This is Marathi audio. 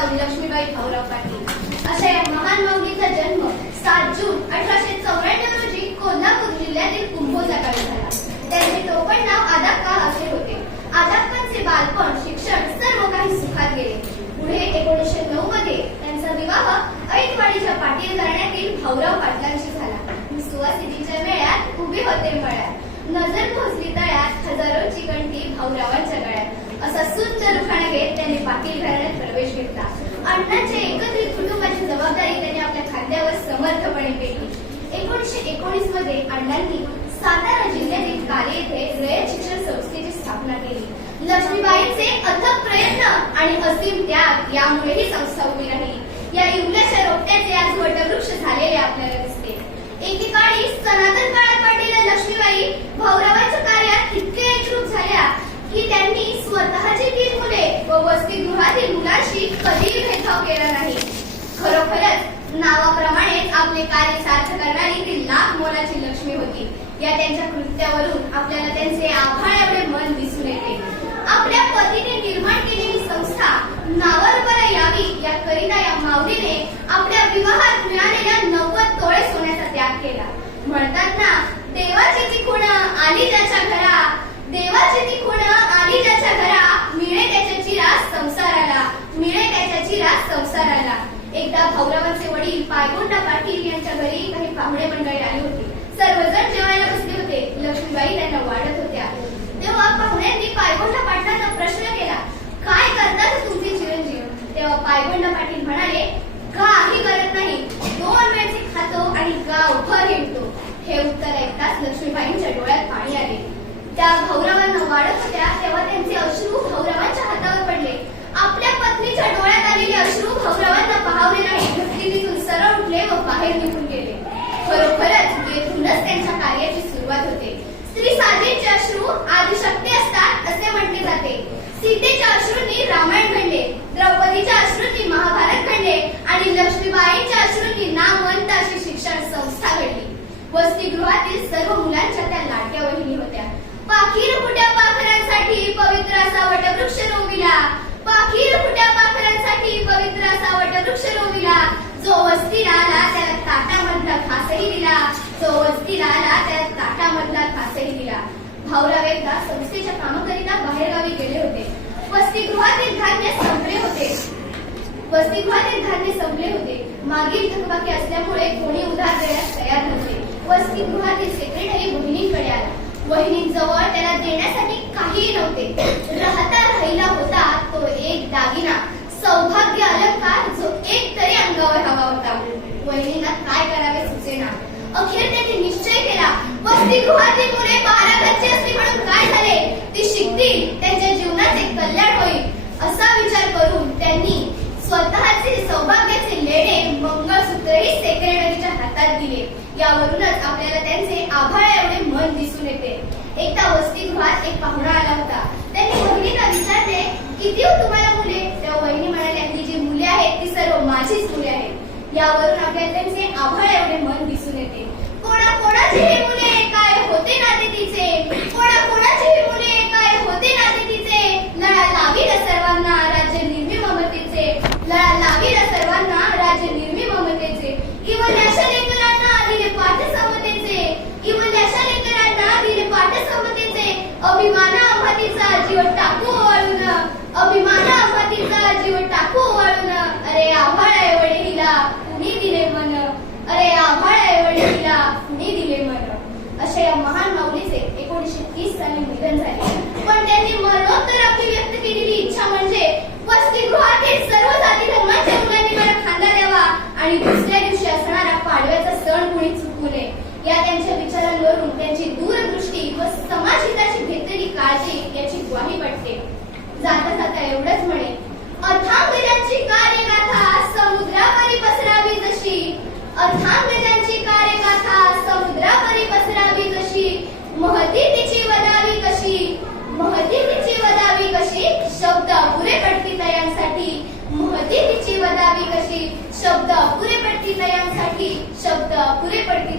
सौ लक्ष्मीबाई भाऊराव पाटील अशा या महान माऊलीचा जन्म 7 जून 1894 रोजी कोल्हापूर जिल्ह्यातील कुंभोजा गावी झाला. त्यांचे टोपण नाव आदाक्का असे होते. आदाक्कांचे बालपण, शिक्षण सर्व काही सुखात गेले. पुढे 1909 मध्ये त्यांचा विवाह ऐटवाडीच्या पाटील घराण्यातील भाऊराव पाटलांशी झाला. सुवासिनीच्या मेळ्यात उभे होते मळ्यात, नजर पोहोचली तळ्यात, हजारोची कंठी भाऊरावांच्या गळ्यात. असा सुंदर उखाणा घेत त्यांनी पाटील घराण्यात प्रवेश घेतला. अण्णांच्या एकत्रित कुटुंबाची जबाबदारी त्यांनी आपल्या खांद्यावर समर्थपणे पेलली. 1919 मध्ये अण्णांनी सातारा जिल्ह्यातील काले येथे रयत शिक्षण संस्थेची स्थापना केली. लक्ष्मीबाईंचे अथक प्रयत्न आणि असीम त्याग यामुळे ही संस्था उभी राहिली. या इवल्याच्या रोपट्याचे आज वटवृक्ष झालेले आपल्याला दिसते. एकेकाळी सनातन काळात पाटील लक्ष्मीबाई भाऊरावांच्या कार्यात इतके एकरूप झाल्या की त्यांनी स्वतःची 3 मुले व वसतिगृहातील मुलांशी कधीही भेदभाव केला नाही. खरोखरच नावाप्रमाणेच आपले कार्य सार्थ करणारी ती लाख मोलाची लक्ष्मी होती. या त्यांच्या कृत्यावरून आपल्याला त्यांचे आभाळ एवढे मन दिसून येते. आपल्या पतीने निर्माण केलेली संस्था नावारूपाला यावी याकरिता या माऊलीने आपल्या विवाहात मिळालेल्या 90 तोळे सोन्याचा त्याग केला. म्हणतात ना, देवाची ती खुण आली त्याच्या घरा, देवाची ती खुण आली त्याच्या घरा, मिळे त्याच्या चिरा संसाराला, मिळे त्याच्या चिरा संसाराला. एकदा भाऊरावांचे वडील पायगोंडा पाटील यांच्या घरी काही पाहुणे मंडळी आली होती. सर्वजण जेवायला बसले होते. लक्ष्मीबाई त्यांना वाढत होत्या. तेव्हा पाहुण्यांनी पायगोंडा पाटलांना प्रश्न केला, काय करतात तुमचे चिरंजीव? तेव्हा पायगोंडा पाटील म्हणाले, काही करत नाही, 2 वेळचे खातो आणि गावभर हिंडतो. हे उत्तर ऐकताच लक्ष्मीबाईंच्या डोळ्यात पाणी आले. त्या भाऊरावांना वाढत होत्या तेव्हा त्यांचे अश्रू भाऊरावांच्या हातावर पडले. आपल्या पत्नीच्या डोळ्यात आलेले अश्रू भाऊरावांना पाहावले नाही. तिथून सरळ उठले व बाहेर निघून गेले. खरोखरच येथूनच त्यांच्या कार्याची सुरुवात होते. स्त्री साजेचे अश्रू आदिशक्ती असतात असे म्हटले जाते. सीतेच्या अश्रूंनी रामायण घडले, द्रौपदीच्या अश्रूंनी महाभारत घडले आणि लक्ष्मीबाईंच्या अश्रूंनी नामवंत अशी शिक्षण संस्था घडली. वसतिगृहातील सर्व मुलांच्या त्या लाडक्या वहिनी होत्या. पाखीर फुट्या पाखरांसाठी पवित्र असा वटवृक्ष रोविला, पाखीर फुट्या पाखरांसाठी पवित्र असा वटवृक्ष रोविला. जो वस्तीला आला त्याला ताटामधला घासही दिला, जो वस्तीला आला त्याला ताटामधला घासही दिला. भाऊराव एकदा संस्थेच्या कामाकरिता बाहेरगावी गेले होते. वसतिगृहातील धान्य संपले होते. मागील थकबाकी असल्यामुळे कोणी उधार देण्यास तयार नव्हते. वसतिगृहातील सेक्रेटरी वहिनींकडे आला. वहिनींजवळ त्याला देण्यासाठी काहीही नव्हते. राहिला होता तो एक दागिना, सौभाग्य अलंकार, जो एक तरी अंगावर हवा होता. वहिनींना काय करावे सुचेना. अखेर त्यांनी निश्चय केला, वसतिगृहातील मुले 12 घरची असली म्हणून काय झाले, ती शिकतील, त्यांच्या जीवनाचे कल्याण होईल असा विचार करून त्यांनी स्वतःचे सौभाग्याचे लेणे मंगळसूत्रही सेक्रेटरीच्या हातात दिले. यावरूनच आपल्याला त्यांचे आभाळ एवढे मन दिसून येते. एकदा वसतिगृहात एक पाहुणा आला होता. त्यांनी वहिनीला विचारले, किती हो तुम्हाला मुले? तेव्हा वहिनी म्हणाल्या, ही जी मुले आहेत ती सर्व माझीच मुले आहेत. यावरून आपल्याला त्यांचे आभाळ एवढे मन दिसून येते. कोणाची ही मुले काय होते नाते तिचे, कोणाची ही मुले काय होते नाते तिचे. लढा लावील सर्वांना राज्य निर्मी ममतेचे, लढा लावील सर्वांना राज्य निर्मी ममतेचे. इवल्याशा लेकरांना दिले पाठ समतेचे, इवल्याशा लेकरांना दिले पाठ समतेचे. अभिमाना अभातीचा जीव टाकू वळून, अभिमाना अभातीचा जीव टाकू वळून. अरे आभाळ एवढे हिला कुणी दिले मन, अरे आभाळ एवढे हिला कुणी दिले मन. अशा या महान माऊलीचे 1930 साली निधन झाले. पण त्यांनी मरणोत्तर आपली व्यक्त केलेली इच्छा म्हणजे वसतिगृहातील सर्व जाती धर्माच्या मुलांनी मला खांदा द्यावा आणि दुसऱ्या दिवशी असणारा पाडव्याचा सण कुणी चुकू नये. या त्यांच्या विचारांवरून त्यांची दूरदृष्टी व समाजहिताची घेतलेली काळजी याची ग्वाही पटते. जाता जाता एवढंच म्हणे, अथांग त्यांची कार्यगाथा समुद्रावरी पसरावी जशी, अथांग त्यांची कार्यगाथा समुद्रावरी पसरावी जशी. महती तिची वदावी कशी, महती तिची वदावी कशी. शब्द अपुरे पडती तयांसाठी, महती तिची वदावी कशी. शब्द अपुरे पडती तयांसाठी, शब्द अपुरे पडती